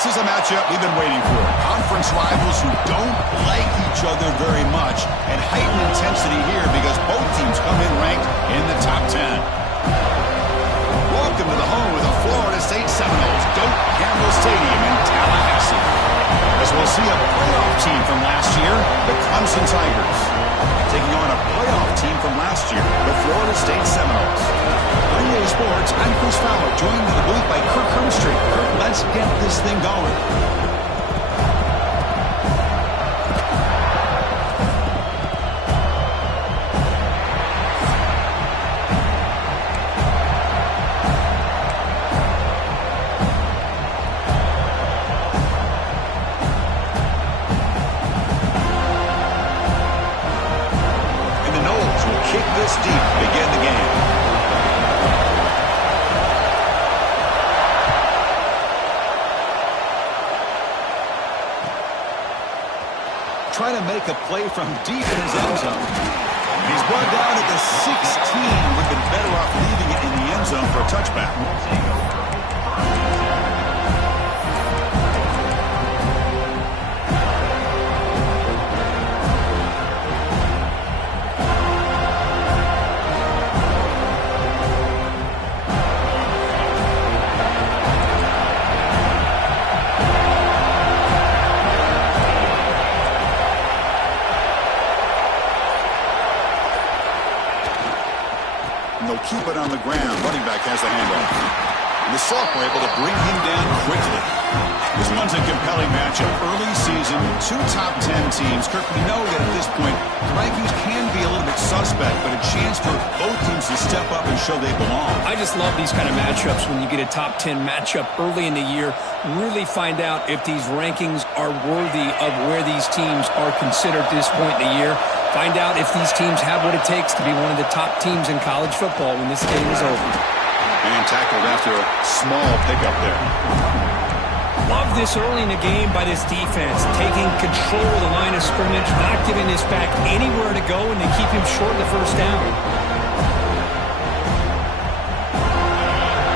This is a matchup we've been waiting for. Conference rivals who don't like each other very much, and heightened intensity here because both teams come in ranked in the top 10. Welcome to the home of the Florida State Seminoles, Doak Campbell Stadium in Tallahassee. As we'll see a playoff team from last year, the Clemson Tigers, taking on a playoff team from last year, the Florida State Seminoles. On EA Sports, I'm Chris Fowler, joined in the booth by Kirk Hermstreet. Kirk, let's get this thing going. And the Noles will kick this deep to begin the game. Trying to make a play from deep in his end zone. And he's brought down at the 16. Would have been better off leaving it in the end zone for a touchback. They'll keep it on the ground. Running back has the handoff. And the sophomore able to bring him down quickly. This one's a compelling matchup. Early season, two top 10 teams. Kirk, we know that at this point, the rankings can be a little bit suspect, but a chance for both teams to step up and show they belong. I just love these kind of matchups when you get a top 10 matchup early in the year. Really find out if these rankings are worthy of where these teams are considered at this point in the year. Find out if these teams have what it takes to be one of the top teams in college football when this game is over. And tackled after a small pickup there. Love this early in the game by this defense. Taking control of the line of scrimmage, not giving this back anywhere to go, and they keep him short of the first down.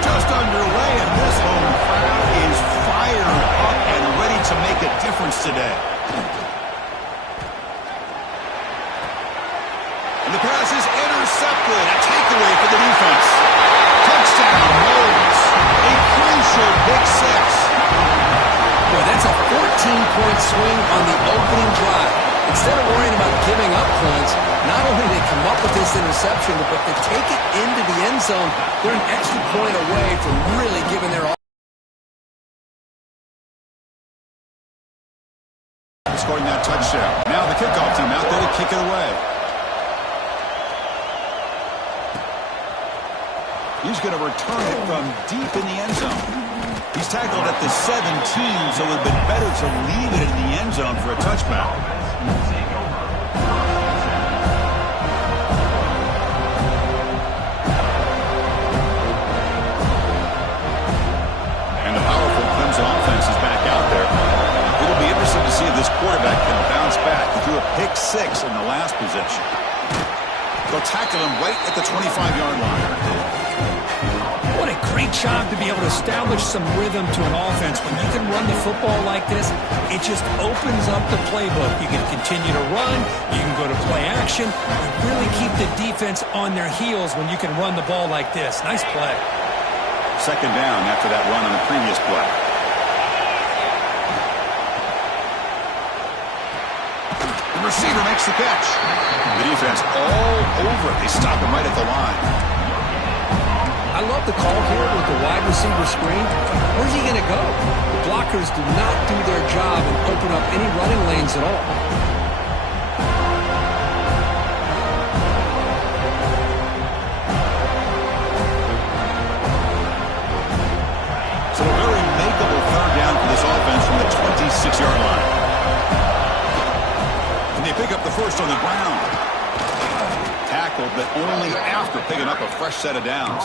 Just underway, and this home crowd is fired up and ready to make a difference today. And the pass is intercepted. A takeaway for the defense. Touchdown, Noles. A crucial pick six. Boy, that's a 14-point swing on the opening drive. Instead of worrying about giving up points, not only did they come up with this interception, but to take it into the end zone, they're an extra point away from really giving their all. Scoring that touchdown. Now the kickoff team out there to kick it away. He's going to return it from deep in the end zone. He's tackled at the 17, so it would have been better to leave it in the end zone for a touchback. And the powerful Clemson offense is back out there. It'll be interesting to see if this quarterback can bounce back. He threw a pick six in the last possession. They'll tackle him right at the 25-yard line. What a great job to be able to establish some rhythm to an offense. When you can run the football like this, it just opens up the playbook. You can continue to run. You can go to play action. You really keep the defense on their heels when you can run the ball like this. Nice play. Second down after that run on the previous play. The receiver makes the catch. The defense all over it. They stop him right at the line. I love the call here with the wide receiver screen. Where's he going to go? The blockers do not do their job and open up any running lanes at all. So a very makeable third down for this offense from the 26-yard line. And they pick up the first on the ground. Tackled, but only after picking up a fresh set of downs.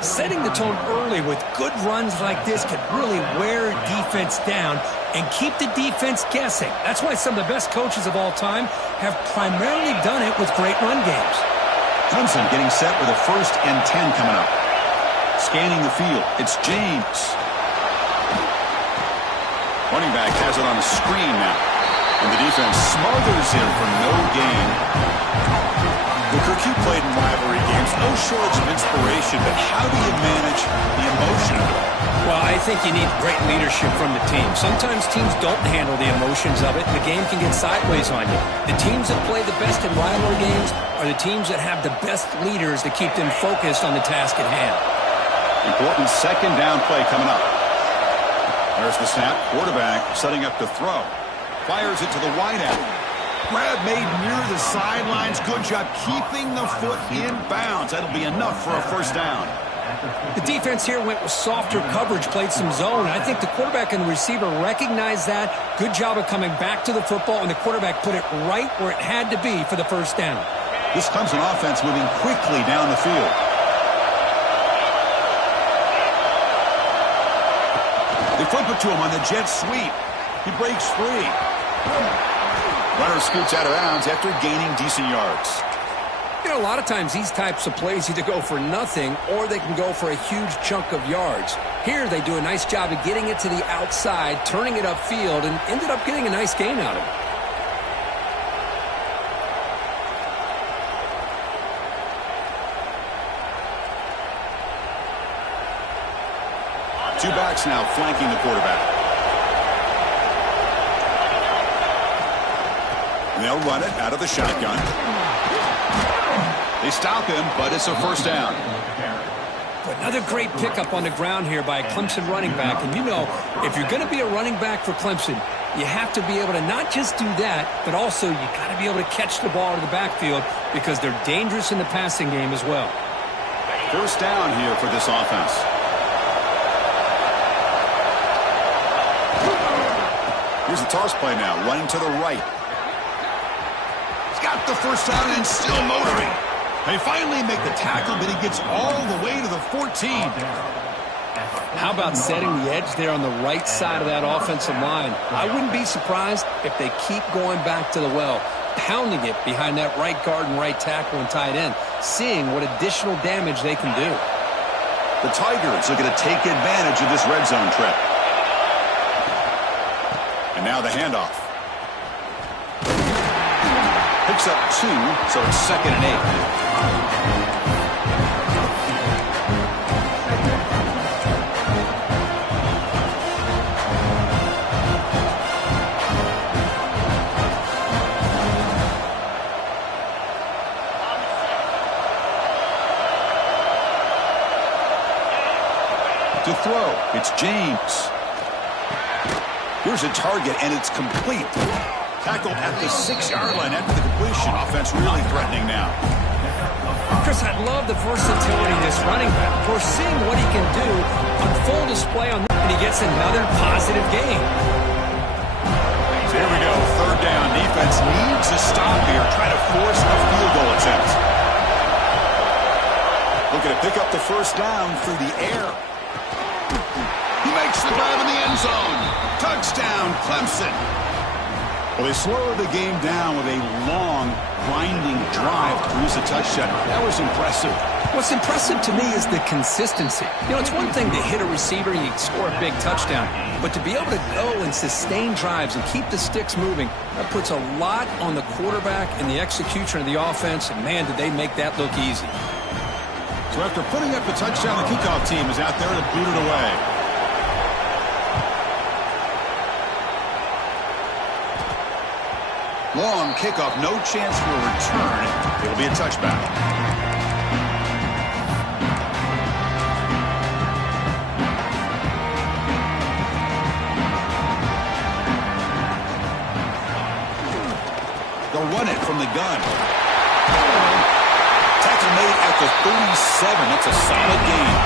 Setting the tone early with good runs like this can really wear defense down and keep the defense guessing. That's why some of the best coaches of all time have primarily done it with great run games. Clemson getting set with a 1st and 10 coming up. Scanning the field. It's James. Running back has it on a screen now. And the defense smothers him for no gain. Booker Q played in rivalry games. No shortage of inspiration, but how do you manage the emotion of it all? Well, I think you need great leadership from the team. Sometimes teams don't handle the emotions of it, and the game can get sideways on you. The teams that play the best in rivalry games are the teams that have the best leaders to keep them focused on the task at hand. Important second down play coming up. There's the snap. Quarterback setting up to throw. Fires it to the wide end. Grab made near the sidelines. Good job keeping the foot in bounds. That'll be enough for a first down. The defense here went with softer coverage, played some zone. I think the quarterback and the receiver recognized that. Good job of coming back to the football, and the quarterback put it right where it had to be for the first down. This comes an offense moving quickly down the field. They flip it to him on the jet sweep. He breaks free. Runner scoots out of bounds after gaining decent yards. You know, a lot of times these types of plays either go for nothing or they can go for a huge chunk of yards. Here they do a nice job of getting it to the outside, turning it upfield, and ended up getting a nice gain out of it. Two backs now flanking the quarterback. And they'll run it out of the shotgun. They stop him, but it's a first down. Another great pickup on the ground here by a Clemson running back. And you know, if you're going to be a running back for Clemson, you have to be able to not just do that, but also you got to be able to catch the ball in the backfield because they're dangerous in the passing game as well. First down here for this offense. Here's the toss play now, running to the right. He's got the first down and still motoring. They finally make the tackle, but he gets all the way to the 14. How about setting the edge there on the right side of that offensive line? I wouldn't be surprised if they keep going back to the well, pounding it behind that right guard and right tackle and tight end, seeing what additional damage they can do. The Tigers are going to take advantage of this red zone trip. And now the handoff. Picks up 2, so it's 2nd and 8. To throw, it's James. Here's a target, and it's complete. Tackled at the 6-yard line after the completion. Offense really threatening now. Chris, I love the versatility of this running back. We're seeing what he can do on full display on this, and he gets another positive gain. So here we go, 3rd down. Defense needs a stop here. Try to force a field goal attempt. Looking to pick up the first down through the air. He makes the grab in the end zone. Touchdown, Clemson. Well, they slowed the game down with a long, grinding drive to produce a touchdown. That was impressive. What's impressive to me is the consistency. You know, it's one thing to hit a receiver and you score a big touchdown, but to be able to go and sustain drives and keep the sticks moving, that puts a lot on the quarterback and the execution of the offense, and man, did they make that look easy. So after putting up a touchdown, the kickoff team is out there to boot it away. Long kickoff, no chance for a return. It'll be a touchback. They'll run it from the gun. Tackle made at the 37. That's a solid gain.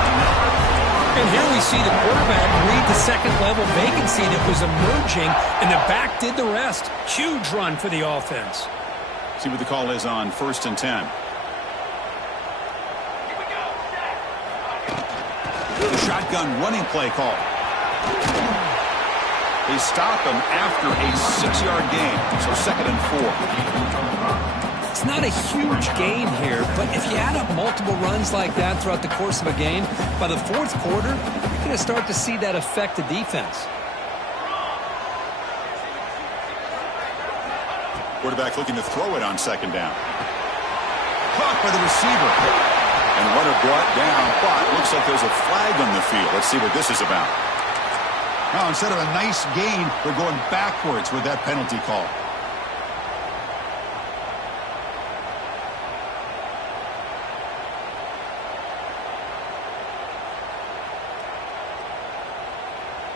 And here we see the quarterback read the second-level vacancy that was emerging, and the back did the rest. Huge run for the offense. See what the call is on 1st and 10. The shotgun running play call. They stop him after a 6-yard gain, so 2nd and 4. It's not a huge gain here, but if you add up multiple runs like that throughout the course of a game, by the 4th quarter, you're going to start to see that affect the defense. Quarterback looking to throw it on second down. Caught by the receiver. And runner brought down, but looks like there's a flag on the field. Let's see what this is about. Now, instead of a nice gain, they're going backwards with that penalty call.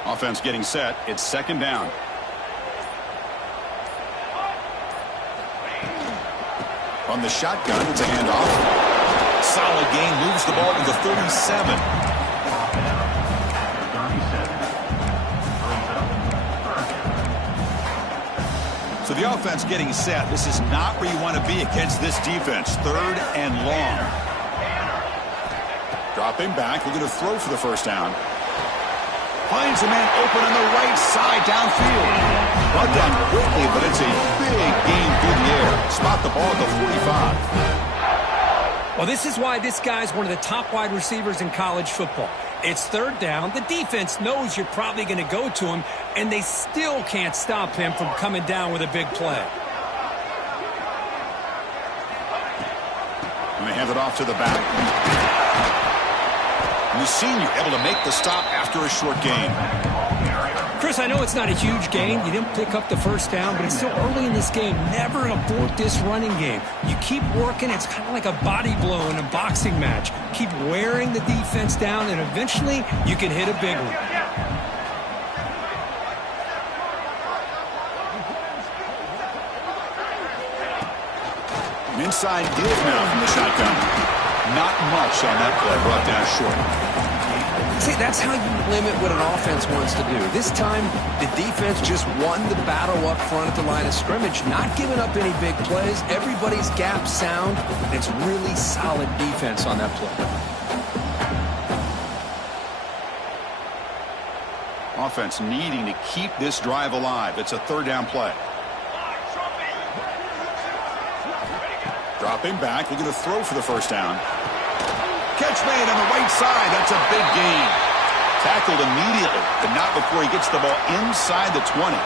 Offense getting set. It's second down. On the shotgun, it's a handoff. Solid gain, moves the ball to the 37. So the offense getting set. This is not where you want to be against this defense. Third and long. Dropping back, looking to throw for the first down. Finds a man open on the right side downfield. Brought down quickly, but it's a big gain through the air. Spot the ball at the 45. Well, this is why this guy's one of the top wide receivers in college football. It's third down. The defense knows you're probably going to go to him, and they still can't stop him from coming down with a big play. And they hand it off to the back. And the senior able to make the stop after a short gain. Chris, I know it's not a huge gain. You didn't pick up the first down, but it's still early in this game. Never abort this running game. You keep working. It's kind of like a body blow in a boxing match. Keep wearing the defense down, and eventually you can hit a big one. An inside give now from the shotgun. Not much on that play. Brought down short. See, that's how you limit what an offense wants to do. This time, the defense just won the battle up front at the line of scrimmage, not giving up any big plays. Everybody's gap sound. It's really solid defense on that play. Offense needing to keep this drive alive. It's a third down play. Dropping back, looking to throw for the first down. Catch made on the right side. That's a big gain. Tackled immediately, but not before he gets the ball inside the 20.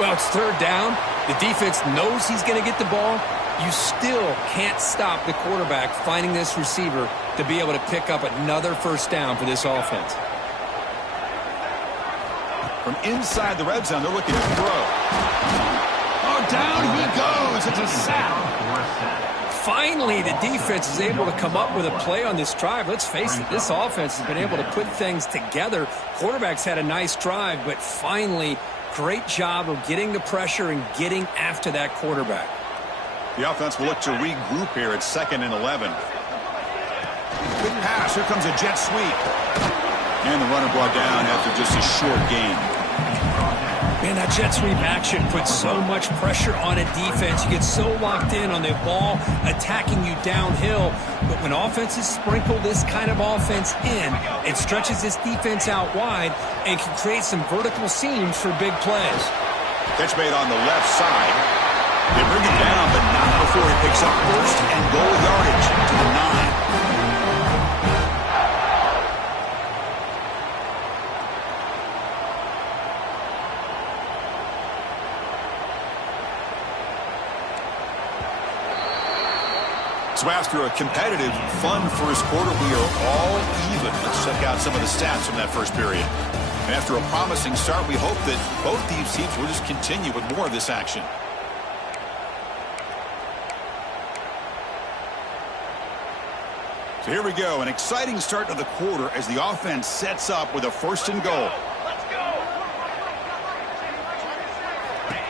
Well, it's third down. The defense knows he's going to get the ball. You still can't stop the quarterback finding this receiver to be able to pick up another first down for this offense. From inside the red zone, they're looking to throw. Oh, down he goes. It's a sack. Finally, the defense is able to come up with a play on this drive. Let's face it, this offense has been able to put things together. Quarterback's had a nice drive, but finally, great job of getting the pressure and getting after that quarterback. The offense will look to regroup here at 2nd and 11. Big pass. Here comes a jet sweep. And the runner brought down after just a short gain. Man, that jet sweep action puts so much pressure on a defense. You get so locked in on the ball attacking you downhill. But when offenses sprinkle this kind of offense in, it stretches this defense out wide and can create some vertical seams for big plays. Catch made on the left side. They bring it down, but not before he picks up first and goal yardage to the 9. So after a competitive, fun first quarter, we are all even. Let's check out some of the stats from that first period. And after a promising start, we hope that both these teams will just continue with more of this action. So here we go, an exciting start to the quarter as the offense sets up with a 1st and goal.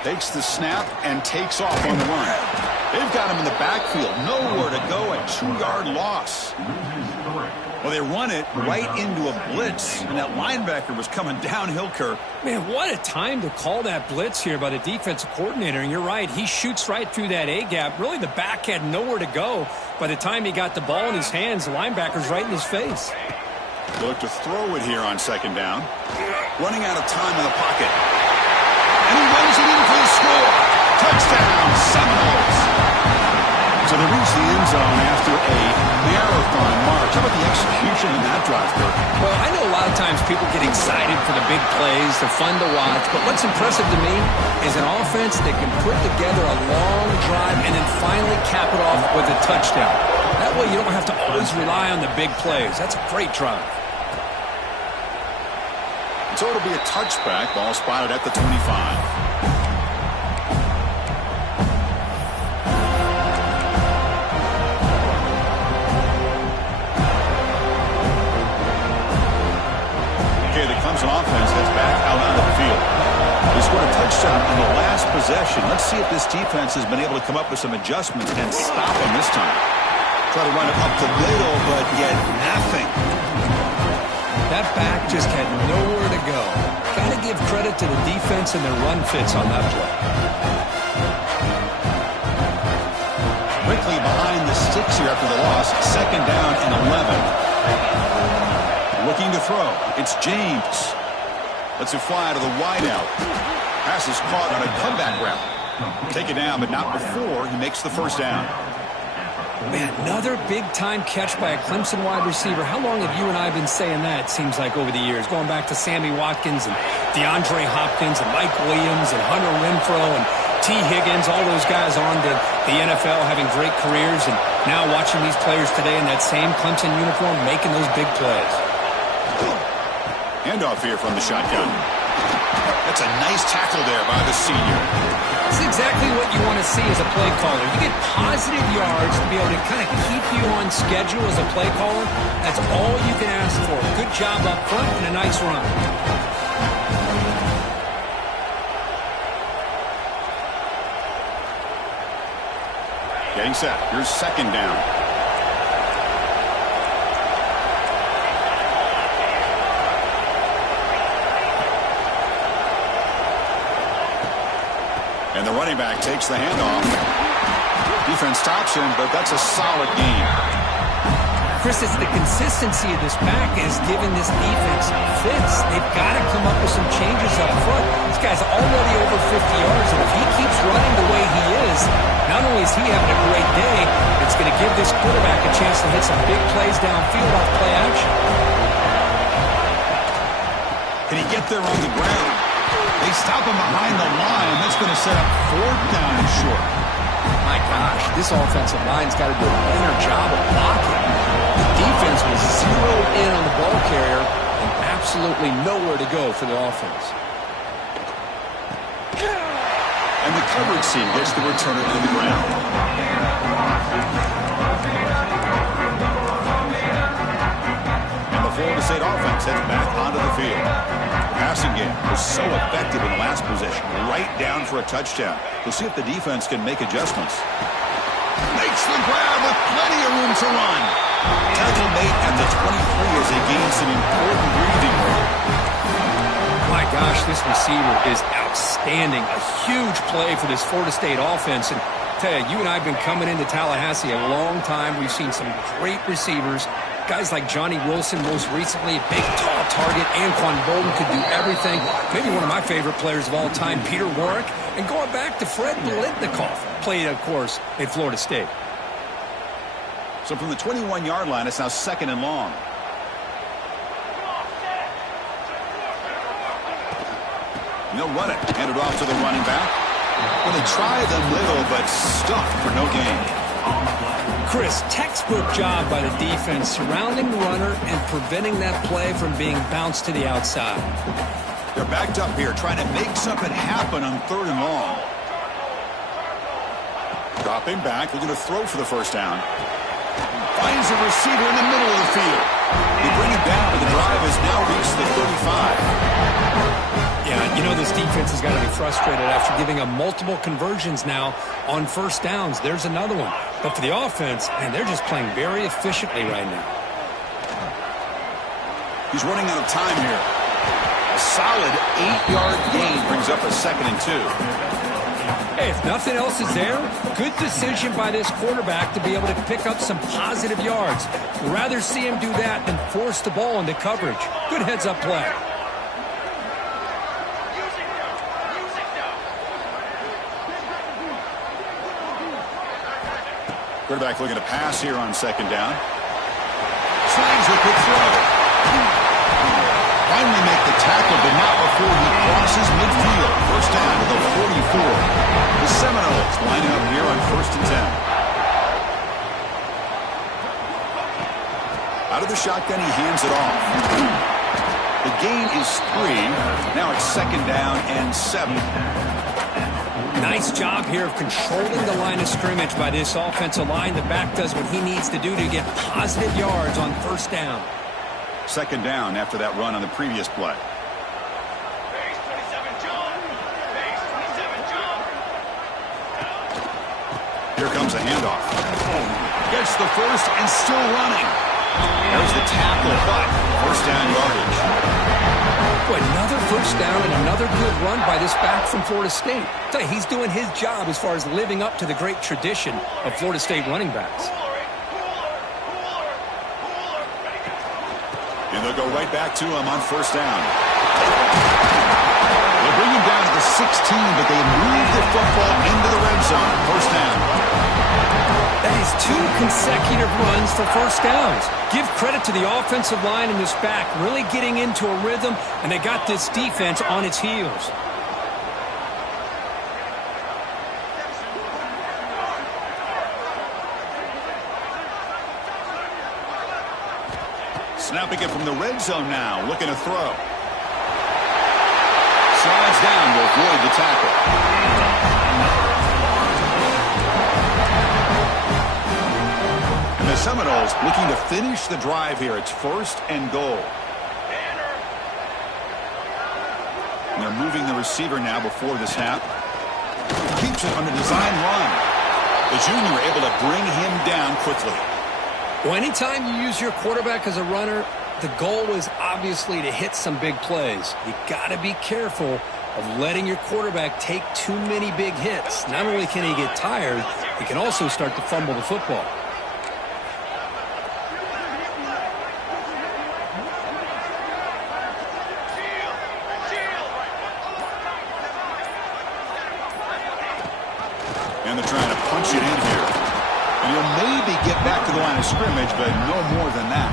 Takes the snap and takes off on the run. They've got him in the backfield. Nowhere to go. A 2-yard loss. Well, they run it right into a blitz, and that linebacker was coming downhill, Kirk. Man, what a time to call that blitz here by the defensive coordinator. And you're right, he shoots right through that A-gap. Really, the back had nowhere to go. By the time he got the ball in his hands, the linebacker's right in his face. They look to throw it here on 2nd down. Running out of time in the pocket. And he runs it in for the score. Touchdown, Seminoles. So they reach the end zone after a marathon march How about the execution in that drive, Kirk? Well, I know a lot of times people get excited for the big plays. They're fun to watch. But what's impressive to me is an offense that can put together a long drive and then finally cap it off with a touchdown. That way you don't have to always rely on the big plays. That's a great drive. So it'll be a touchback. Ball spotted at the 25. Clemson offense heads back out onto the field. They scored a touchdown on the last possession. Let's see if this defense has been able to come up with some adjustments and stop them this time. Try to run it up the middle, but yet nothing. That back just had nowhere to go. Got to give credit to the defense and their run fits on that play. Quickly behind the sticks here after the loss. Second down and 11. Looking to throw. It's James. Lets it fly to the wideout. Pass is caught on a comeback route. Take it down, but not before he makes the first down. Man, another big-time catch by a Clemson wide receiver. How long have you and I been saying that, it seems like, over the years? Going back to Sammy Watkins and DeAndre Hopkins and Mike Williams and Hunter Renfrow and T. Higgins, all those guys on to the NFL having great careers, and now watching these players today in that same Clemson uniform making those big plays. Handoff here from the shotgun. That's a nice tackle there by the senior. That's exactly what you want to see as a play caller. You get positive yards to be able to kind of keep you on schedule as a play caller. That's all you can ask for. Good job up front and a nice run. Getting set. Here's second down. And the running back takes the handoff. Defense stops him, but that's a solid gain. Chris, it's the consistency of this back is giving this defense fits. They've got to come up with some changes up front. This guy's already over 50 yards, and if he keeps running the way he is, not only is he having a great day, it's going to give this quarterback a chance to hit some big plays downfield off play action. Can he get there on the ground? They stop him behind the line. That's going to set up fourth down and short. My gosh, this offensive line's got to do a better job of blocking. The defense was zeroed in on the ball carrier and absolutely nowhere to go for the offense. And the coverage team gets the returner to the ground. And the Florida State offense heads back onto the field. Passing game was so effective in the last possession, right down for a touchdown. We'll see if the defense can make adjustments. Makes the grab with plenty of room to run. Tackle made at the 23 as they gain some important breathing room. My gosh, this receiver is outstanding. A huge play for this Florida State offense. And I tell you, you and I have been coming into Tallahassee a long time. We've seen some great receivers. Guys like Johnny Wilson, most recently, a big, tall target. Anquan Bolden could do everything. Maybe one of my favorite players of all time, Peter Warrick. And going back to Fred Biletnikoff, played, of course, at Florida State. So from the 21-yard line, it's now second and long. And they'll run it. Hand it off to the running back. Well, they try the middle, but stuffed for no gain. Chris, textbook job by the defense surrounding the runner and preventing that play from being bounced to the outside. They're backed up here trying to make something happen on third and long. Dropping back, looking to throw for the first down. Finds a receiver in the middle of the field. They bring him down, but the drive has now reached the 35. Yeah, you know this defense has got to be frustrated after giving up multiple conversions now on first downs. There's another one. But for the offense, man, they're just playing very efficiently right now. He's running out of time here. A solid 8-yard gain brings up a second and 2. Hey, if nothing else is there, good decision by this quarterback to be able to pick up some positive yards. We'd rather see him do that than force the ball into coverage. Good heads-up play. Quarterback looking to pass here on second down. a quick throw. Finally make the tackle, but not before he crosses midfield. First down to the 44. The Seminoles lining up here on 1st and 10. Out of the shotgun, he hands it off. The gain is 3. Now it's 2nd down and 7. Nice job here of controlling the line of scrimmage by this offensive line. The back does what he needs to do to get positive yards on 1st down. 2nd down after that run on the previous play. Here comes a handoff. Gets the first and still running. There's the tackle, but 1st down yardage. Boy, another 1st down and another good run by this back from Florida State. I'll tell you, he's doing his job as far as living up to the great tradition of Florida State running backs. And they'll go right back to him on 1st down. They'll bring him down to the 16, but they move the football into the red zone. 1st down. That is 2 consecutive runs for 1st downs. Give credit to the offensive line and this back really getting into a rhythm, and they got this defense on its heels. Snapping it from the red zone now, looking to throw. Slides down to avoid the tackle. And the Seminoles looking to finish the drive here. It's 1st and goal. And they're moving the receiver now before the snap. Keeps it on the design run. The junior able to bring him down quickly. Well, anytime you use your quarterback as a runner, the goal is obviously to hit some big plays. You got to be careful of letting your quarterback take too many big hits. Not only can he get tired, he can also start to fumble the football. And they're trying to punch it in here. And he'll maybe get back to the line of scrimmage, but no more than that.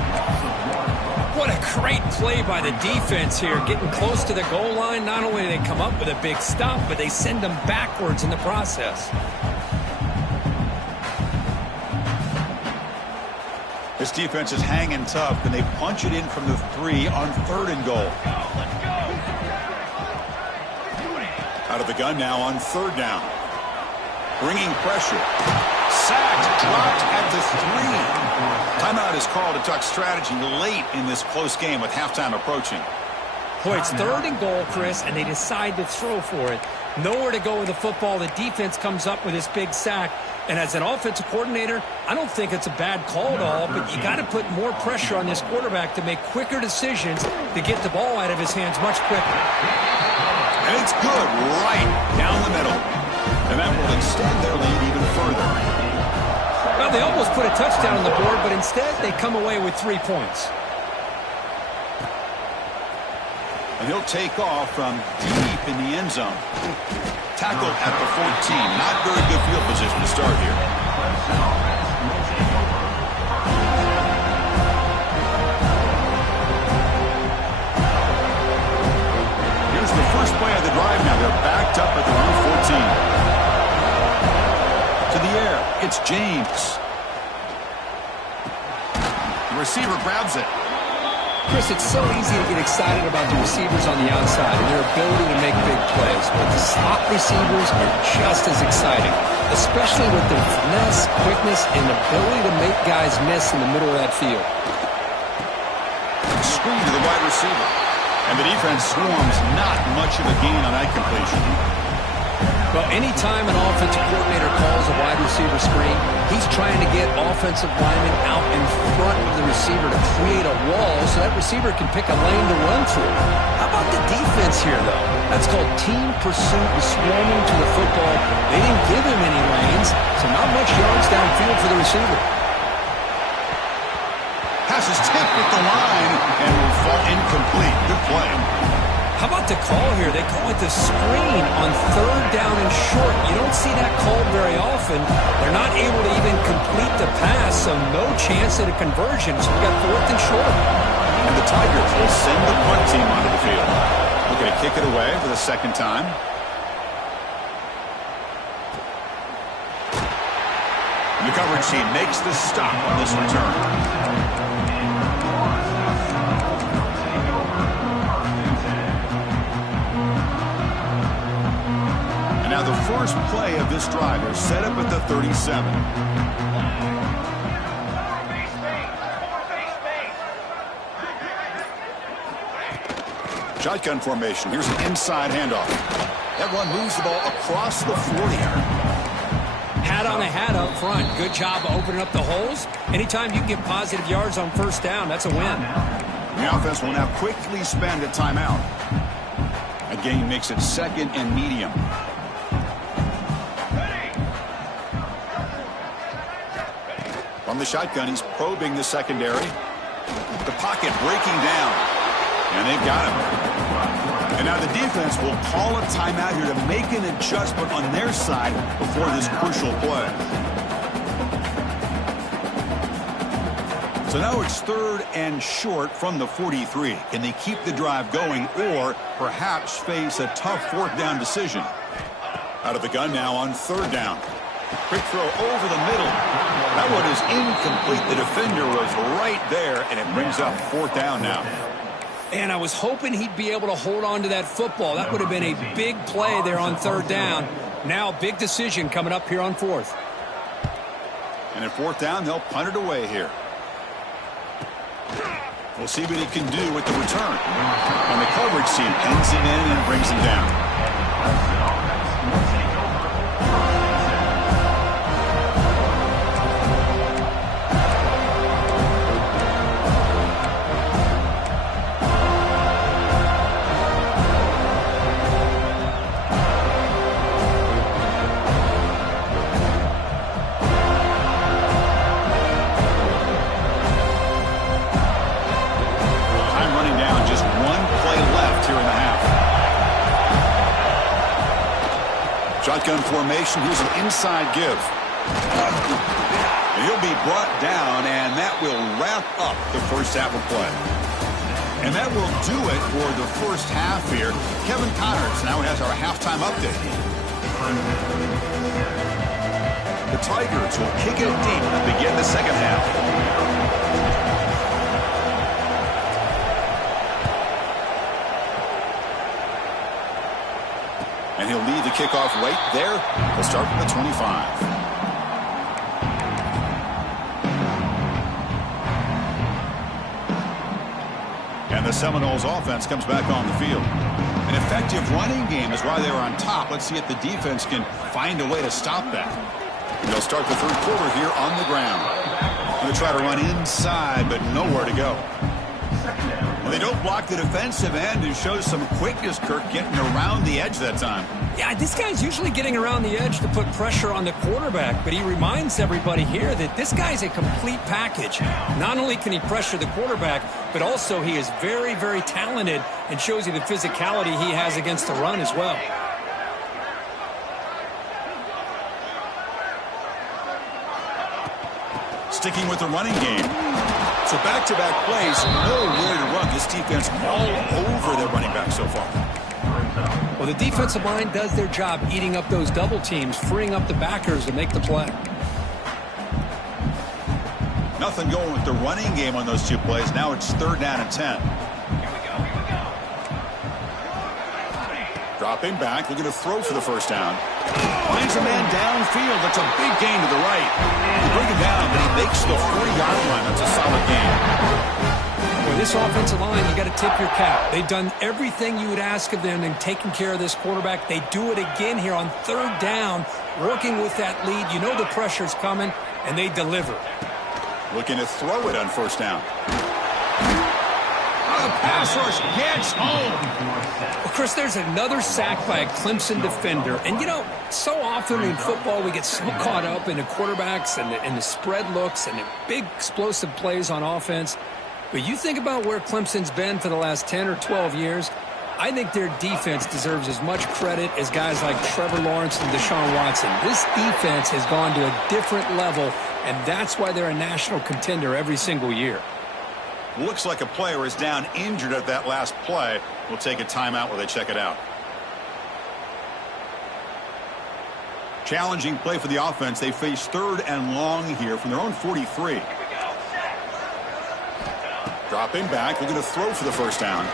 What a great play by the defense here. Getting close to the goal line, not only do they come up with a big stop, but they send them backwards in the process. This defense is hanging tough, and they punch it in from the 3 on 3rd and goal. Out of the gun now on 3rd down. Bringing pressure. Sacked, dropped at the 3. Timeout is called to talk strategy late in this close game with halftime approaching. Boy, it's 3rd and goal, Chris, and they decide to throw for it. Nowhere to go with the football. The defense comes up with this big sack. And as an offensive coordinator, I don't think it's a bad call at all, but you got to put more pressure on this quarterback to make quicker decisions to get the ball out of his hands much quicker. And it's good right down the middle. And that will extend their lead even further. Well, they almost put a touchdown on the board, but instead they come away with 3 points. And he'll take off from deep in the end zone. Tackled at the 14. Not very good field position to start here. Here's the first play of the drive now. They're backed up at the 114. To the air, it's James. The receiver grabs it. Chris, it's so easy to get excited about the receivers on the outside and their ability to make big plays, but the slot receivers are just as exciting, especially with their finesse, quickness, and ability to make guys miss in the middle of that field. Screen to the wide receiver. And the defense swarms, not much of a gain on that completion. Well, anytime an offensive coordinator calls a wide receiver screen, he's trying to get offensive linemen out in front of the receiver to create a wall so that receiver can pick a lane to run through. How about the defense here, though? That's called team pursuit and swarming to the football. They didn't give him any lanes, so not much yards downfield for the receiver. Pass is tipped at the line and will fall incomplete. Good play. How about the call here? They call it the screen on third down and short. You don't see that called very often. They're not able to even complete the pass, so no chance at a conversion. So we got fourth and short. And the Tigers will send the punt team onto the field. Looking to kick it away for the second time. The coverage team makes the stop on this return. And now the first play of this drive is set up at the 37. Shotgun formation. Here's an inside handoff. That one moves the ball across the 40. Hat on a hat up front. Good job of opening up the holes. Anytime you can get positive yards on first down, that's a win. The offense will now quickly spend a timeout. A gain makes it second and medium. From the shotgun, he's probing the secondary. The pocket breaking down. And they've got him. And now the defense will call a timeout here to make an adjustment on their side before this crucial play. So now it's third and short from the 43. Can they keep the drive going or perhaps face a tough fourth down decision? Out of the gun now on third down. Quick throw over the middle. That one is incomplete. The defender was right there, and it brings up fourth down now. And I was hoping he'd be able to hold on to that football. That would have been a big play there on third down. Now big decision coming up here on fourth. And at fourth down, they'll punt it away here. We'll see what he can do with the return. And the coverage team pins him in and brings him down. Shotgun formation. Here's an inside give. And he'll be brought down, and that will wrap up the first half of play. And that will do it for the first half here. Kevin Connors now has our halftime update. The Tigers will kick it deep to begin the second half. And he'll lead the kickoff right there. He'll start from the 25. And the Seminoles offense comes back on the field. An effective running game is why they were on top. Let's see if the defense can find a way to stop that. And they'll start the third quarter here on the ground. Going to try to run inside, but nowhere to go. Well, they don't block the defensive end and shows some quickness, Kirk, getting around the edge that time. Yeah, this guy's usually getting around the edge to put pressure on the quarterback, but he reminds everybody here that this guy's a complete package. Not only can he pressure the quarterback, but also he is very, very talented and shows you the physicality he has against the run as well. Sticking with the running game. So back-to-back plays, nowhere to run. This defense all over their running back so far. Well, the defensive line does their job eating up those double teams, freeing up the backers to make the play. Nothing going with the running game on those two plays. Now it's third down and 10. Dropping back, looking to throw for the first down. Finds a man downfield. That's a big gain to the right. They bring him down, but he makes the 40-yard line. That's a solid gain. Well, this offensive line, you got to tip your cap. They've done everything you would ask of them in taking care of this quarterback. They do it again here on third down, working with that lead. You know the pressure's coming, and they deliver. Looking to throw it on first down. The pass rush gets home. Well, Chris, there's another sack by a Clemson defender. And, you know, so often in football we get so caught up in the quarterbacks and the spread looks and the big explosive plays on offense. But you think about where Clemson's been for the last 10 or 12 years, I think their defense deserves as much credit as guys like Trevor Lawrence and Deshaun Watson. This defense has gone to a different level, and that's why they're a national contender every single year. Looks like a player is down injured at that last play. We'll take a timeout while they check it out. Challenging play for the offense. They face 3rd and long here from their own 43. Dropping back, looking to throw for the first down.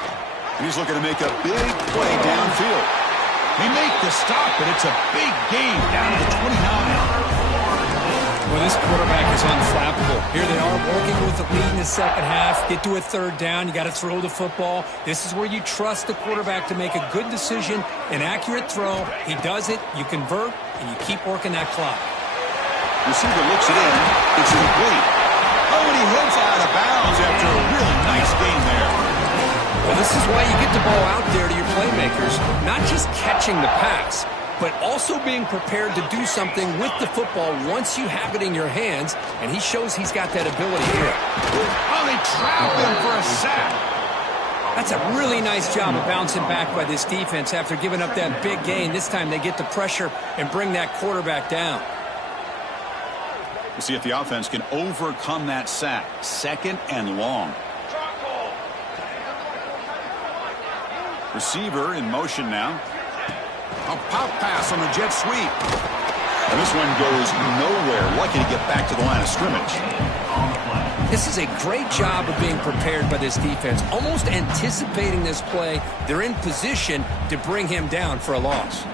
And he's looking to make a big play downfield. They make the stop, but it's a big gain down to the 29. Well, this quarterback is unflappable. Here they are working with the lead in the second half. Get to a 3rd down. You got to throw the football. This is where you trust the quarterback to make a good decision, an accurate throw. He does it. You convert, and you keep working that clock. Receiver looks it in. It's complete. Oh, and he heads out of bounds after a really nice gain there. Well, this is why you get the ball out there to your playmakers, not just catching the pass, but also being prepared to do something with the football once you have it in your hands, and he shows he's got that ability here. Oh, they trap him for a sack. That's a really nice job of bouncing back by this defense after giving up that big gain. This time they get the pressure and bring that quarterback down. We'll see if the offense can overcome that sack. 2nd and long. Receiver in motion now. A pop pass on the jet sweep. And this one goes nowhere. Lucky to get back to the line of scrimmage. This is a great job of being prepared by this defense. Almost anticipating this play. They're in position to bring him down for a loss.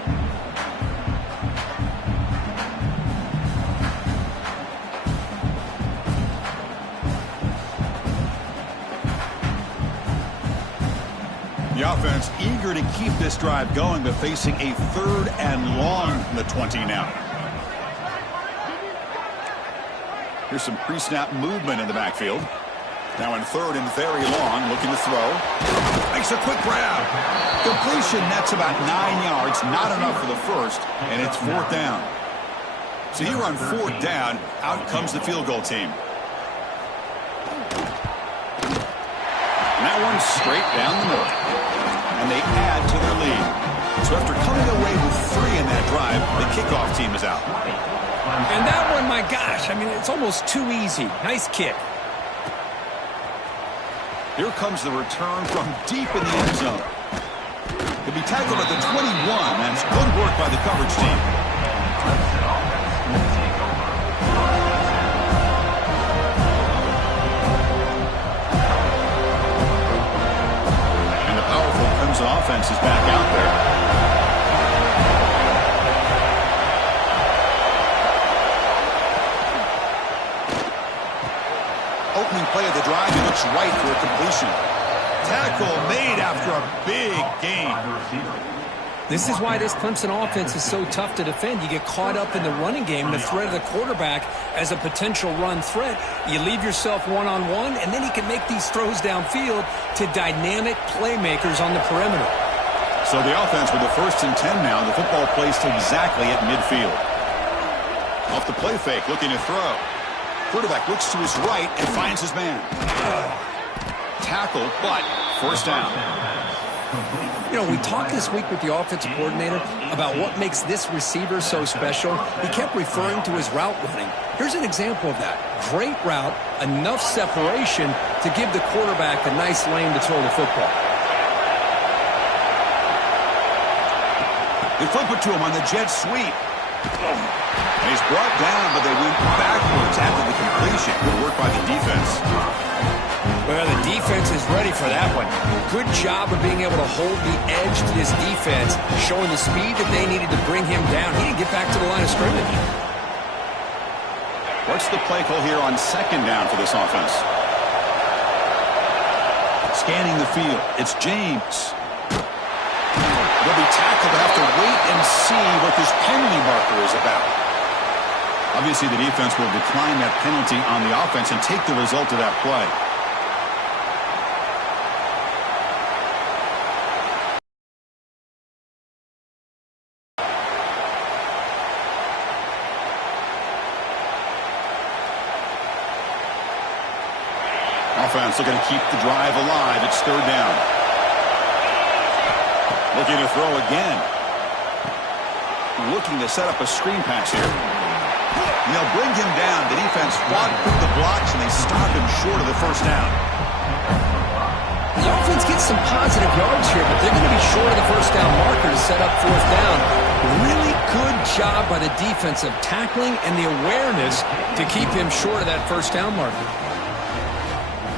The offense eager to keep this drive going, but facing a 3rd and long from the 20 now. Here's some pre-snap movement in the backfield. Now in 3rd and very long, looking to throw. Makes a quick grab. Completion, that's about 9 yards, not enough for the first, and it's 4th down. So here on 4th down, out comes the field goal team. And that one's straight down the middle. And they add to their lead. So after coming away with 3 in that drive, the kickoff team is out. And that one, my gosh, I mean, it's almost too easy. Nice kick. Here comes the return from deep in the end zone. He'll be tackled at the 21. That's good work by the coverage team. Crimson offense is back out there. Opening play of the drive, he looks right for a completion. Tackle made after a big gain. This is why this Clemson offense is so tough to defend. You get caught up in the running game, the threat of the quarterback as a potential run threat. You leave yourself one-on-one, and then he can make these throws downfield to dynamic playmakers on the perimeter. So the offense with the 1st and 10 now. The football placed exactly at midfield. Off the play fake, looking to throw. Quarterback looks to his right and finds his man. Tackle, but 1st down. You know, we talked this week with the offensive coordinator about what makes this receiver so special. He kept referring to his route running. Here's an example of that. Great route, enough separation to give the quarterback a nice lane to throw the football. They flip it to him on the jet sweep. And he's brought down, but they went backwards after the completion. Good work by the defense. Well, the defense is ready for that one. Good job of being able to hold the edge to this defense, showing the speed that they needed to bring him down. He didn't get back to the line of scrimmage. What's the play call here on 2nd down for this offense? Scanning the field. It's James. They'll be tackled. They'll have to wait and see what this penalty marker is about. Obviously, the defense will decline that penalty on the offense and take the result of that play. Offense looking to keep the drive alive. It's 3rd down. Looking to throw again. Looking to set up a screen pass here. And they'll bring him down. The defense fought through the blocks, and they stop him short of the first down. The offense gets some positive yards here, but they're going to be short of the first down marker to set up fourth down. Really good job by the defense of tackling and the awareness to keep him short of that first down marker.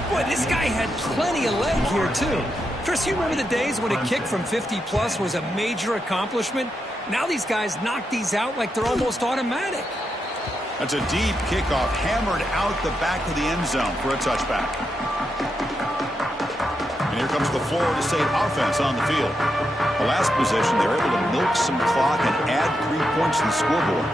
Boy, this guy had plenty of leg here, too. Chris, you remember the days when a kick from 50-plus was a major accomplishment? Now these guys knock these out like they're almost automatic. That's a deep kickoff, hammered out the back of the end zone for a touchback. And here comes the Florida State offense on the field. The last possession, they're able to milk some clock and add 3 points to the scoreboard.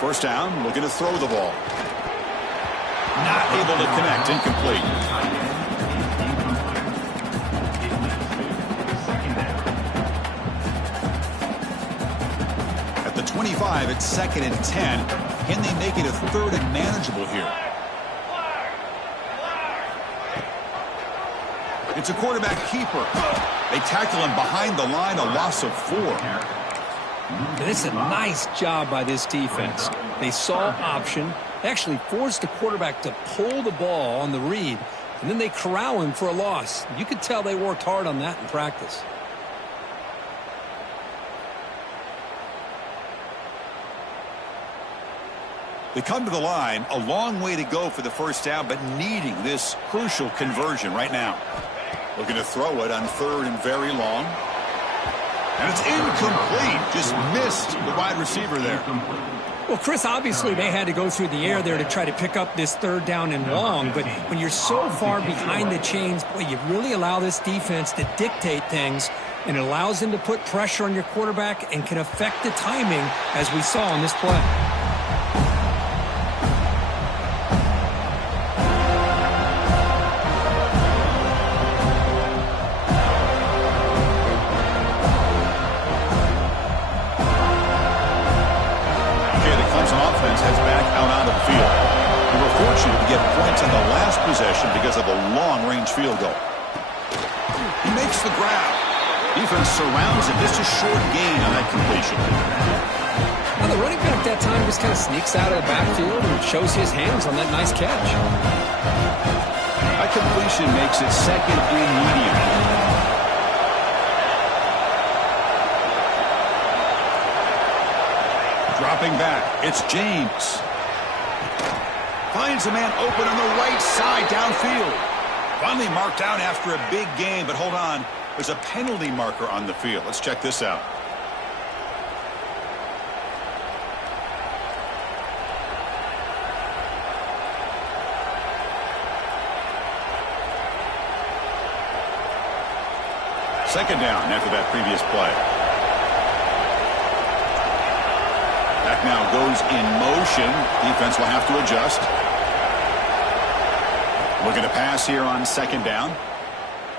First down, looking to throw the ball. Not able to connect, incomplete. At the 25, it's 2nd and 10. Can they make it a 3rd and manageable here? It's a quarterback keeper. They tackle him behind the line, a loss of 4. And it's a nice job by this defense. They saw option, actually forced the quarterback to pull the ball on the read, and then they corral him for a loss. You could tell they worked hard on that in practice. They come to the line, a long way to go for the first down, but needing this crucial conversion right now. Looking to throw it on 3rd and very long. And it's incomplete. Just missed the wide receiver there. Well, Chris, obviously they had to go through the air there to try to pick up this 3rd down and long, but when you're so far behind the chains, boy, you really allow this defense to dictate things, and it allows them to put pressure on your quarterback and can affect the timing, as we saw on this play. Possession because of a long-range field goal. He makes the grab. Defense surrounds it. Just a short gain on that completion. Well, the running back that time just kind of sneaks out of the backfield and shows his hands on that nice catch. That completion makes it 2nd and medium. Dropping back. It's James. Finds a man open on the right side downfield. Finally marked out after a big gain, but hold on. There's a penalty marker on the field. Let's check this out. Second down after that previous play. Back now goes in motion. Defense will have to adjust. Looking to pass here on 2nd down.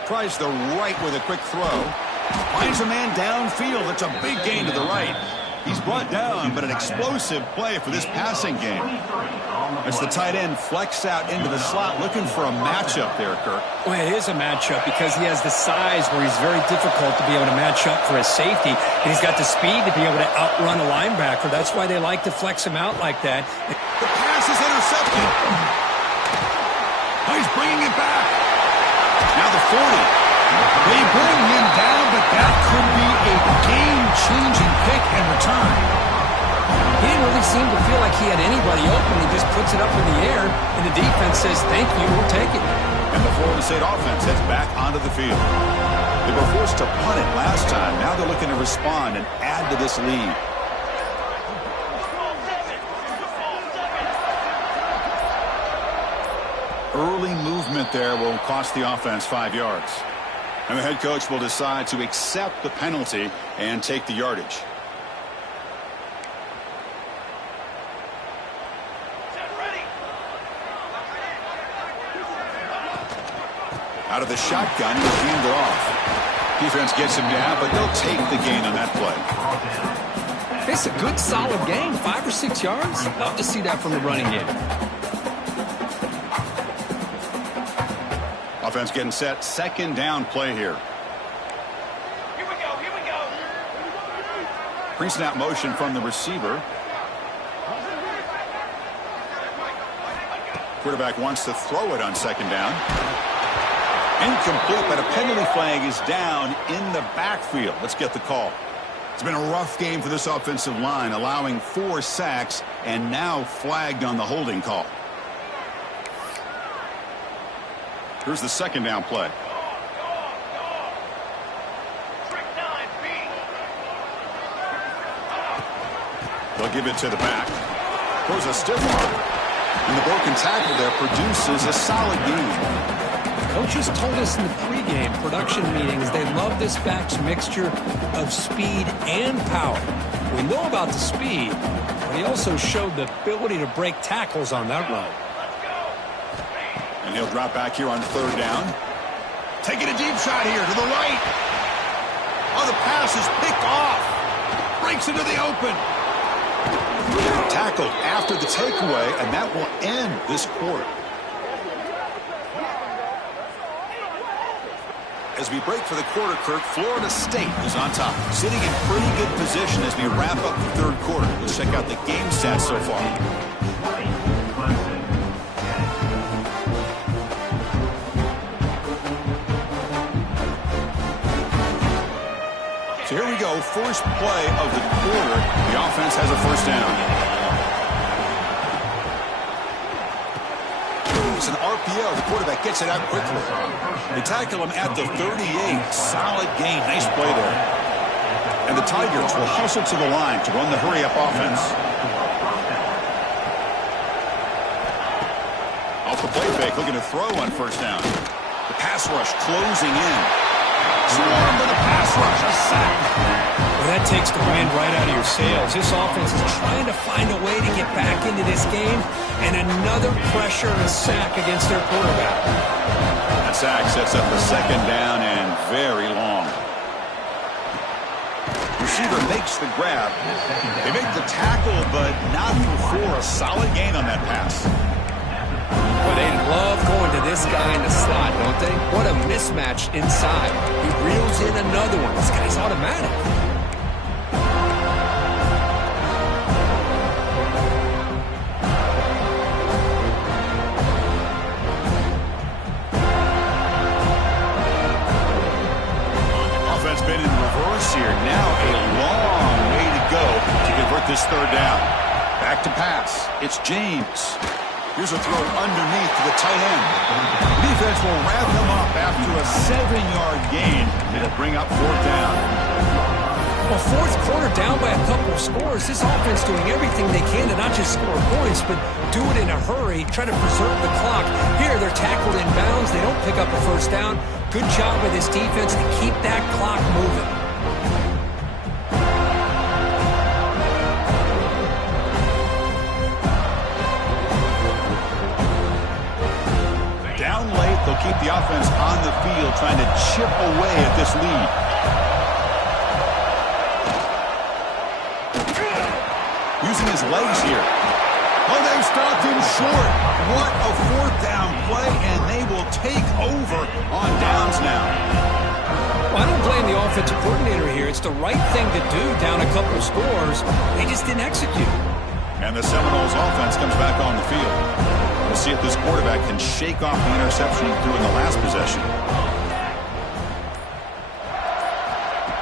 Tries the right with a quick throw. Finds a man downfield. That's a big gain to the right. He's brought down, but an explosive play for this passing game. As the tight end flexed out into the slot, looking for a matchup there, Kirk. Well, it is a matchup because he has the size where he's very difficult to be able to match up for his safety, and he's got the speed to be able to outrun a linebacker. That's why they like to flex him out like that. The pass is intercepted. Oh, he's bringing it back. Now the 40. They bring him down, but that could be a game-changing pick and return. He didn't really seem to feel like he had anybody open. He just puts it up in the air, and the defense says, thank you, we'll take it. And the Florida State offense heads back onto the field. They were forced to punt it last time. Now they're looking to respond and add to this lead. Early movement there will cost the offense 5 yards. And the head coach will decide to accept the penalty and take the yardage. Out of the shotgun, he'll hand it off. Defense gets him down, but they'll take the gain on that play. It's a good, solid gain, 5 or 6 yards. Love to see that from the running game. Offense getting set. Second down play here. Here we go. Pre-snap motion from the receiver. Quarterback wants to throw it on second down. Incomplete, but a penalty flag is down in the backfield. Let's get the call. It's been a rough game for this offensive line, allowing 4 sacks and now flagged on the holding call. Here's the second down play. They'll give it to the back. Throws a stiff arm. And the broken tackle there produces a solid game. Coaches told us in the pregame production meetings they love this back's mixture of speed and power. We know about the speed, but he also showed the ability to break tackles on that run. And he'll drop back here on third down. Taking a deep shot here to the right. Oh, the pass is picked off. Breaks into the open. Tackled after the takeaway, and that will end this quarter. As we break for the quarter, Kirk, Florida State is on top, sitting in pretty good position as we wrap up the third quarter. Let's check out the game stats so far. So here we go, first play of the quarter. The offense has a first down. It's an RPO. The quarterback gets it out quickly. They tackle him at the 38. Solid gain. Nice play there. And the Tigers will hustle to the line to run the hurry-up offense. Off the play fake, looking to throw on first down. The pass rush closing in. Swarm with a pass rush, a sack. Well, that takes the wind right out of your sails. This offense is trying to find a way to get back into this game, and another pressure and a sack against their quarterback. That sack sets up the second down and very long. Receiver makes the grab. They make the tackle, but not before a solid gain on that pass. Well, they love going to this guy in the slot, don't they? What a mismatch inside. He reels in another one. This guy's automatic. Offense been in reverse here. Now a long way to go to convert this third down. Back to pass. It's James. Here's a throw underneath to the tight end. Defense will wrap him up after a 7-yard gain. It'll bring up fourth down. Well, fourth quarter down by a couple of scores. This offense doing everything they can to not just score points, but do it in a hurry, try to preserve the clock. Here, they're tackled in bounds. They don't pick up a first down. Good job by this defense to keep that clock moving. They'll keep the offense on the field, trying to chip away at this lead. Using his legs here. Oh, they've stopped him short. What a fourth down play, and they will take over on downs now. Well, I don't blame the offensive coordinator here. It's the right thing to do down a couple of scores. They just didn't execute. And the Seminoles offense comes back on the field. We'll see if this quarterback can shake off the interception he threw in the last possession.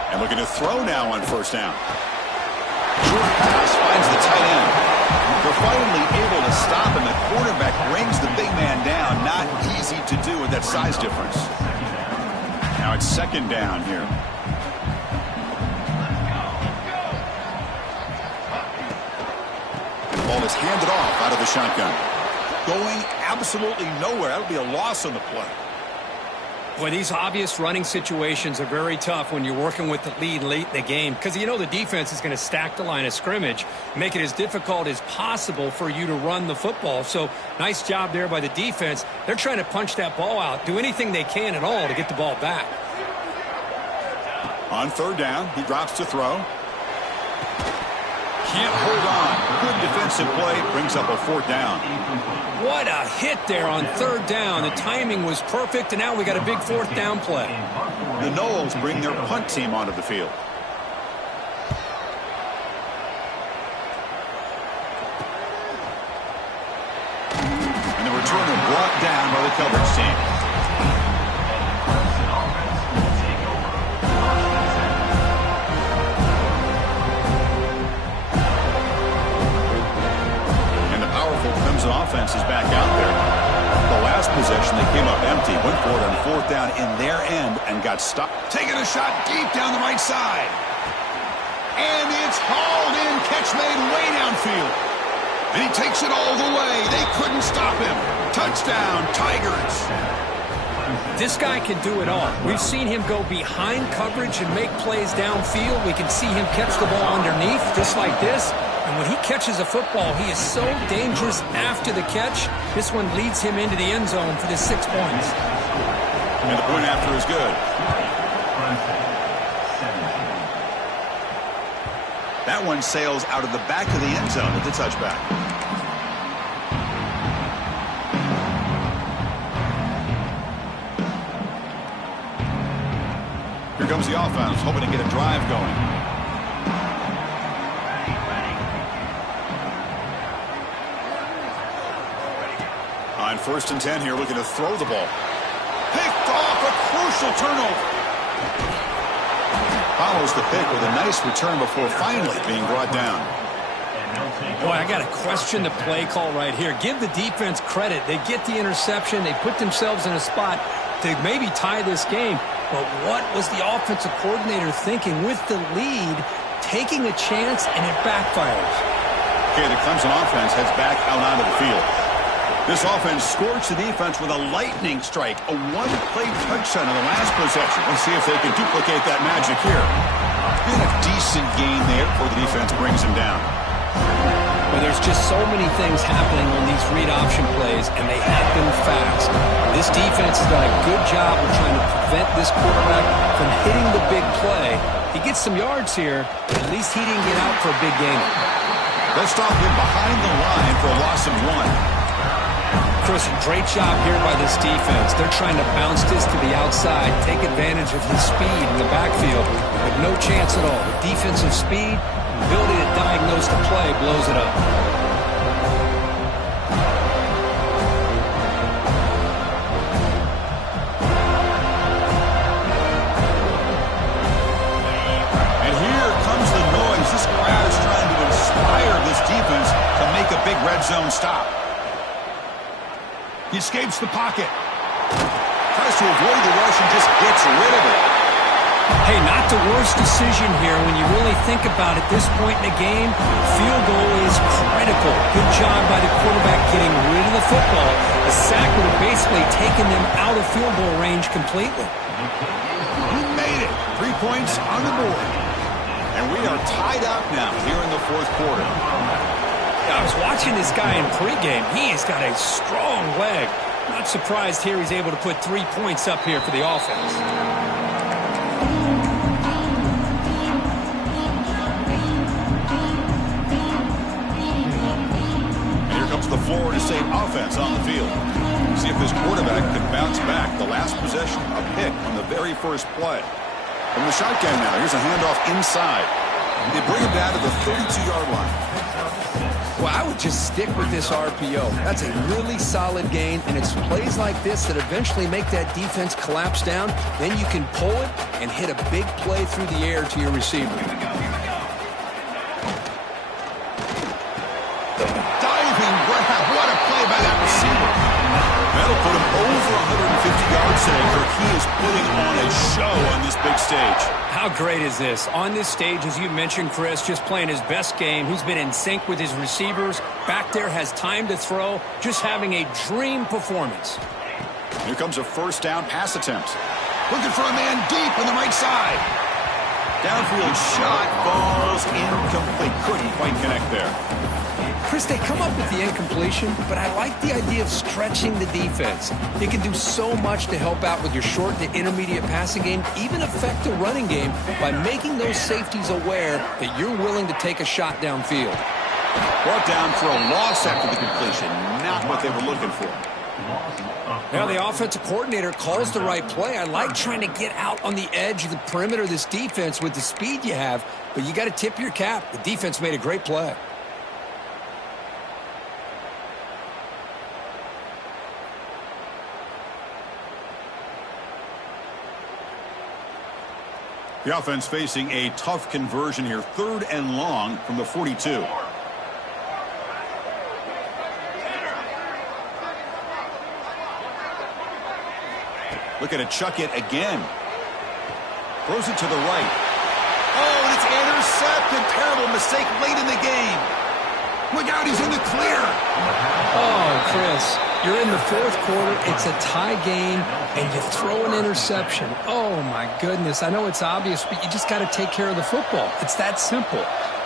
And looking to throw now on first down. Short pass finds the tight end. They're finally able to stop him. The quarterback brings the big man down. Not easy to do with that size difference. Now it's second down here. And the ball is handed off out of the shotgun. Going absolutely nowhere. That would be a loss on the play. Boy, these obvious running situations are very tough when you're working with the lead late in the game, because you know the defense is going to stack the line of scrimmage, make it as difficult as possible for you to run the football. So nice job there by the defense. They're trying to punch that ball out, do anything they can at all to get the ball back. On third down, he drops to throw. Can't hold on. Good defensive play. Brings up a 4th down. What a hit there on 3rd down. The timing was perfect, and now we got a big 4th down play. The Noles bring their punt team onto the field. And the returner brought down by the coverage team. Clemson offense is back out there. The last possession, they came up empty, went for it on 4th down in their end and got stopped. Taking a shot deep down the right side. And it's hauled in, catch made way downfield. And he takes it all the way. They couldn't stop him. Touchdown, Tigers. This guy can do it all. We've seen him go behind coverage and make plays downfield. We can see him catch the ball underneath, just like this. And when he catches a football, he is so dangerous after the catch. This one leads him into the end zone for the 6 points. And the point after is good. That one sails out of the back of the end zone at the touchback. Here comes the offense, hoping to get a drive going. On 1st and 10 here, looking to throw the ball. Picked off, a crucial turnover. Follows the pick with a nice return before finally being brought down. Boy, I got to question the play call right here. Give the defense credit. They get the interception. They put themselves in a spot to maybe tie this game. But what was the offensive coordinator thinking with the lead, taking a chance, and it backfires? Okay, the Clemson offense heads back out onto the field. This offense scorched the defense with a lightning strike, a one-play touchdown in the last possession. Let's see if they can duplicate that magic here. And a decent gain there before the defense brings him down. Well, there's just so many things happening on these read option plays, and they happen fast. This defense has done a good job of trying to prevent this quarterback from hitting the big play. He gets some yards here, but at least he didn't get out for a big gain. Let's stop him behind the line for a loss of 1. Chris, great job here by this defense. They're trying to bounce this to the outside, take advantage of his speed in the backfield, but no chance at all. The defensive speed, ability to diagnose the play, blows it up. And here comes the noise. This crowd is trying to inspire this defense to make a big red zone stop. He escapes the pocket. Tries to avoid the rush and just gets rid of it. Hey, not the worst decision here when you really think about it. This point in the game, field goal is critical. Good job by the quarterback getting rid of the football. A sack would have basically taken them out of field goal range completely. He made it. 3 points on the board. And we are tied up now here in the 4th quarter. I was watching this guy in pregame. He's got a strong leg. Not surprised here he's able to put 3 points up here for the offense. And here comes the Florida State offense on the field. See if this quarterback can bounce back. The last possession, a pick on the very first play. From the shotgun now, here's a handoff inside. They bring him down to the 32-yard line. Well, I would just stick with this RPO. That's a really solid gain, and it's plays like this that eventually make that defense collapse down. Then you can pull it and hit a big play through the air to your receiver. Diving grab. What a play by that receiver. That'll put him over 150 yards today. He is putting on a show on this big stage. How great is this? On this stage, as you mentioned, Chris, just playing his best game. He's been in sync with his receivers. Back there, has time to throw. Just having a dream performance. Here comes a 1st down pass attempt. Looking for a man deep on the right side. Downfield shot falls incomplete. Couldn't quite connect there. Chris, they come up with the incompletion, but I like the idea of stretching the defense. They can do so much to help out with your short to intermediate passing game, even affect the running game by making those safeties aware that you're willing to take a shot downfield. Brought down for a loss after the completion. Not what they were looking for. Now the offensive coordinator calls the right play. I like trying to get out on the edge of the perimeter of this defense with the speed you have, but you got to tip your cap. The defense made a great play. The offense facing a tough conversion here. 3rd and long from the 42. Looking to chuck it again. Throws it to the right. Oh, and it's intercepted. Terrible mistake late in the game. Look out, he's in the clear. Oh, Chris, you're in the 4th quarter. It's a tie game, and you throw an interception. Oh, my goodness. I know it's obvious, but you just got to take care of the football. It's that simple.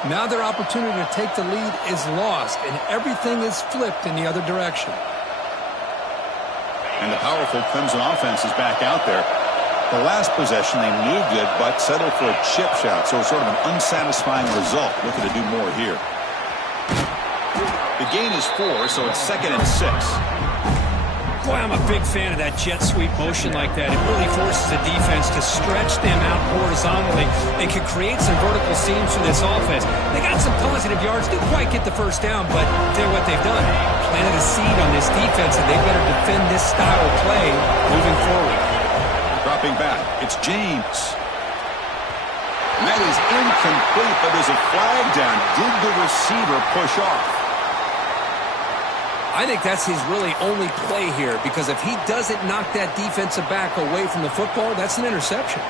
Now their opportunity to take the lead is lost, and everything is flipped in the other direction. And the powerful Clemson offense is back out there. The last possession they knew good, but settled for a chip shot, so sort of an unsatisfying result. Looking to do more here. The gain is 4, so it's 2nd and 6. Boy, I'm a big fan of that jet sweep motion like that. It really forces the defense to stretch them out horizontally and can create some vertical seams for this offense. They got some positive yards. Didn't quite get the first down, but tell you what they've done. Planted a seed on this defense, and they better defend this style of play moving forward. Dropping back, it's James. And that is incomplete, but there's a flag down. Did the receiver push off? I think that's his really only play here, because if he doesn't knock that defensive back away from the football, that's an interception.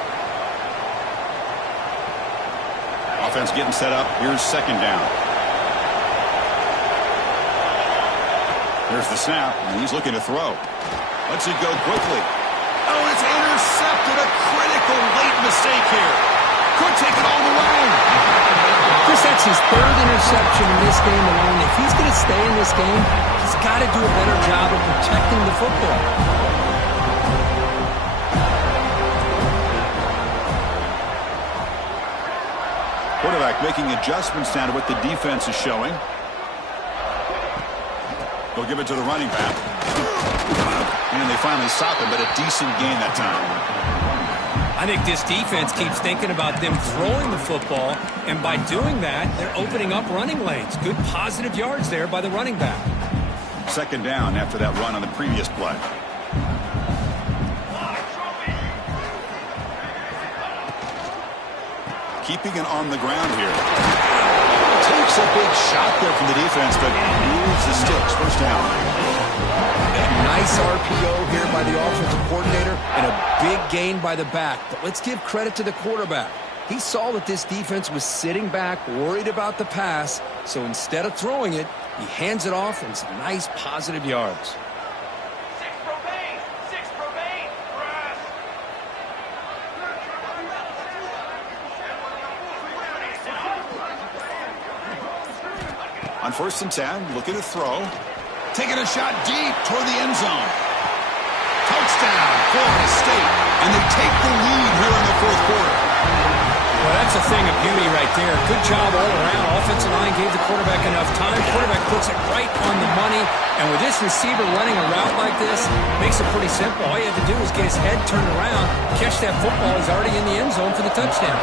Offense getting set up. Here's 2nd down. Here's the snap, and he's looking to throw. Lets it go quickly. Oh, it's intercepted. A critical late mistake here. Could take it all the way. Chris, that's his 3rd interception in this game alone. If he's going to stay in this game, he's got to do a better job of protecting the football. Quarterback making adjustments now to what the defense is showing. They'll give it to the running back. And they finally stop him, but a decent gain that time. I think this defense keeps thinking about them throwing the football, and by doing that, they're opening up running lanes. Good positive yards there by the running back. 2nd down after that run on the previous play. Keeping it on the ground here. Takes a big shot there from the defense, but moves the sticks. 1st down. Nice RPO here by the offensive coordinator and a big gain by the back. But let's give credit to the quarterback. He saw that this defense was sitting back, worried about the pass, so instead of throwing it, he hands it off and some nice positive yards. 6 propane! 6 propane! Press! On 1st and 10, looking to throw. Taking a shot deep toward the end zone. Touchdown, Florida State. And they take the lead here in the 4th quarter. Well, that's a thing of beauty right there. Good job all around. Offensive line gave the quarterback enough time. Quarterback puts it right on the money. And with this receiver running a route like this, makes it pretty simple. All you have to do is get his head turned around, catch that football. He's already in the end zone for the touchdown.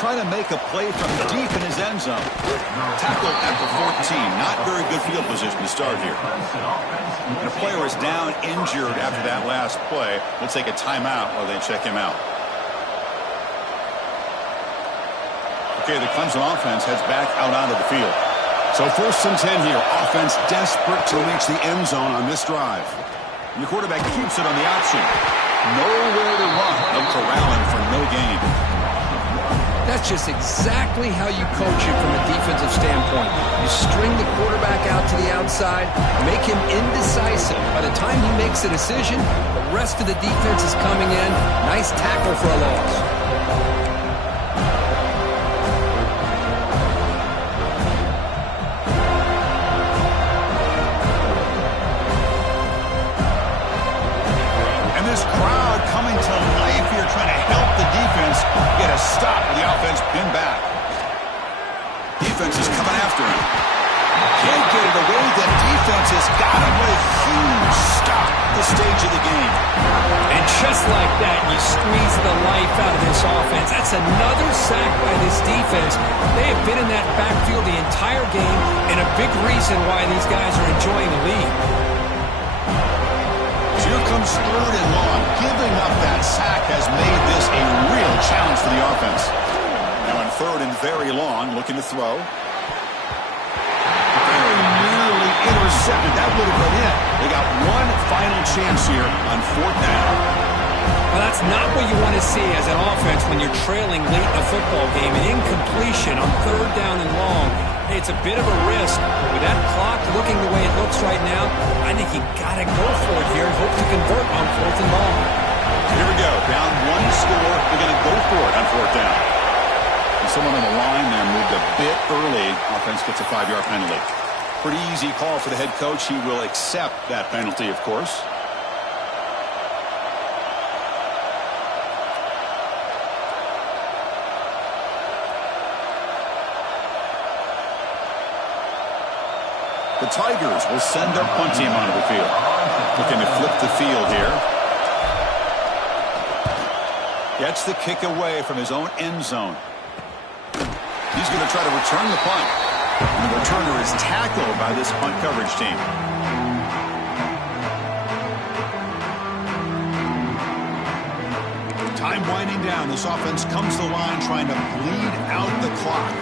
Trying to make a play from deep in his end zone. Tackled at the 14. Not very good field position to start here. And a player is down injured after that last play. We'll take a timeout while they check him out. Okay, the Clemson offense heads back out onto the field. So 1st and 10 here. Offense desperate to reach the end zone on this drive. And the quarterback keeps it on the option. Nowhere to run. No corralling for no gain. That's just exactly how you coach it from a defensive standpoint. You string the quarterback out to the outside, make him indecisive. By the time he makes a decision, the rest of the defense is coming in. Nice tackle for a loss. offense is coming after him. Can't get it away. The defense has got him with a huge stop at the stage of the game. And just like that, you squeeze the life out of this offense. That's another sack by this defense. They have been in that backfield the entire game, and a big reason why these guys are enjoying the lead. Here comes 3rd and long. Giving up that sack has made this a real challenge for the offense. Now on 3rd and very long, looking to throw. Very nearly intercepted. That would have been it. They got one final chance here on 4th down. Well, that's not what you want to see as an offense when you're trailing late in a football game. An incompletion on 3rd down and long. It's a bit of a risk. With that clock looking the way it looks right now, I think you got to go for it here and hope to convert on 4th and long. Here we go. Down 1 score. They're going to go for it on 4th down. And someone on the line there moved a bit early. Offense gets a 5-yard penalty. Pretty easy call for the head coach. He will accept that penalty, of course. The Tigers will send their punt team onto the field. Looking to flip the field here. Gets the kick away from his own end zone. He's going to try to return the punt. And the returner is tackled by this punt coverage team. Time winding down. This offense comes to the line trying to bleed out the clock.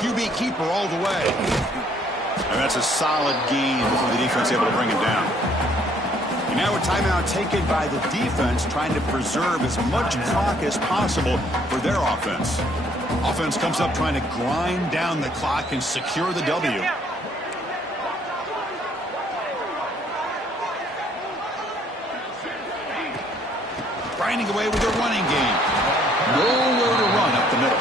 QB keeper all the way. And that's a solid gain before the defense able to bring him down. And now a timeout taken by the defense trying to preserve as much clock as possible for their offense. Offense comes up trying to grind down the clock and secure the W. Grinding away with their running game. Nowhere to run up the middle.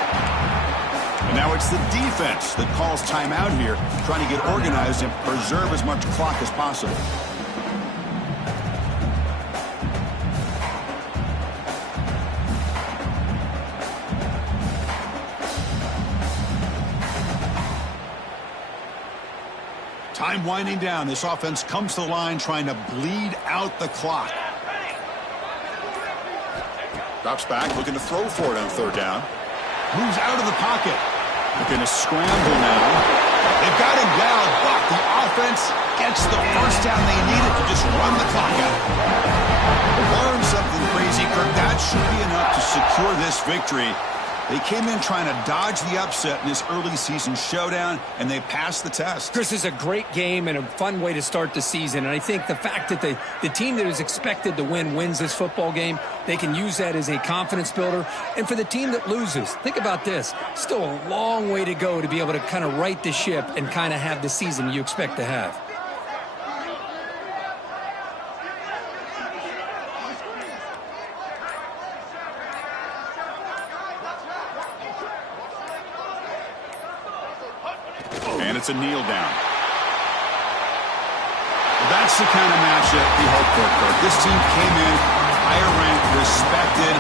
And now it's the defense that calls timeout here, trying to get organized and preserve as much clock as possible. Time winding down. This offense comes to the line trying to bleed out the clock. Drops back, looking to throw for it on 3rd down. Moves out of the pocket. Looking to scramble now. They've got him down, but the offense gets the first down they needed to just run the clock out. Learn something crazy, Kirk. That should be enough to secure this victory. They came in trying to dodge the upset in this early season showdown, and they passed the test. Chris, is a great game and a fun way to start the season. And I think the fact that the team that is expected to win wins this football game, they can use that as a confidence builder. And for the team that loses, think about this. Still a long way to go to be able to kind of right the ship and kind of have the season you expect to have. And it's a kneel down. That's the kind of matchup we hope for, Kirk. This team came in higher ranked, respected,